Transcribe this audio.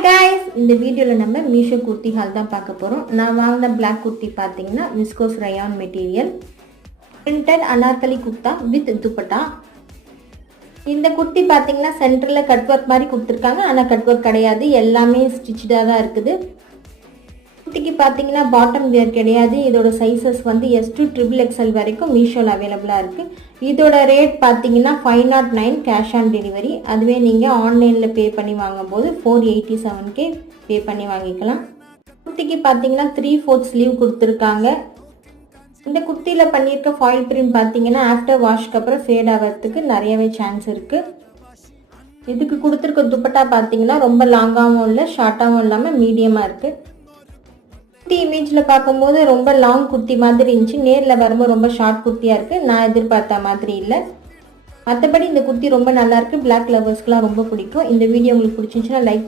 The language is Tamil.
ஹாய் காய்ஸ், இந்த வீடியோவில் நம்ம மீஷோ குர்த்தி ஹால் தான் பார்க்க போகிறோம். நான் வாங்கின பிளாக் குர்த்தி பார்த்தீங்கன்னா viscose rayon material, printed Anarkali kurta with dupatta. இந்த குர்த்தி பார்த்தீங்கன்னா சென்டரில் கட் ஒர்க் மாதிரி கொடுத்துருக்காங்க, ஆனால் கட் ஒர்க் கிடையாது, எல்லாமே ஸ்டிச்சாக தான் இருக்குது. குர்த்திக்கு பார்த்தீங்கன்னா பாட்டம் வியர் கிடையாது. இதோட சைஸஸ் வந்து S2 XXL வரைக்கும் மீஷோவில் அவைலபிளாக இருக்குது. இதோட ரேட் பார்த்தீங்கன்னா 509 கேஷ் ஆன் டெலிவரி. அதுவே நீங்கள் ஆன்லைனில் பே பண்ணி வாங்கும்போது 487K பே பண்ணி வாங்கிக்கலாம். குர்த்திக்கு பார்த்தீங்கன்னா 3/4 ஸ்லீவ் கொடுத்துருக்காங்க. இந்த குர்த்தியில் பண்ணியிருக்க ஃபாயில் பிரிண்ட் பார்த்தீங்கன்னா ஆஃப்டர் வாஷ்க்கு அப்புறம் ஃபேட் ஆகிறதுக்கு நிறையவே சான்ஸ் இருக்குது. இதுக்கு கொடுத்துருக்க துப்பட்டா பார்த்தீங்கன்னா ரொம்ப லாங்காகவும் இல்லை, ஷார்ட்டாகவும் இல்லாமல் மீடியமாக இருக்குது. குர்த்தி இமேஜில் பார்க்கும்போது ரொம்ப லாங் குர்த்தி மாதிரி இருந்துச்சு, நேரில் வரும்போது ரொம்ப ஷார்ட் குர்த்தியாக இருக்குது. நான் எதிர்பார்த்த மாதிரி இல்லை. மற்றபடி இந்த குர்த்தி ரொம்ப நல்லாயிருக்கு. பிளாக் லவர்ஸ்க்குலாம் ரொம்ப பிடிக்கும். இந்த வீடியோ உங்களுக்கு பிடிச்சிருந்துச்சுன்னா லைக்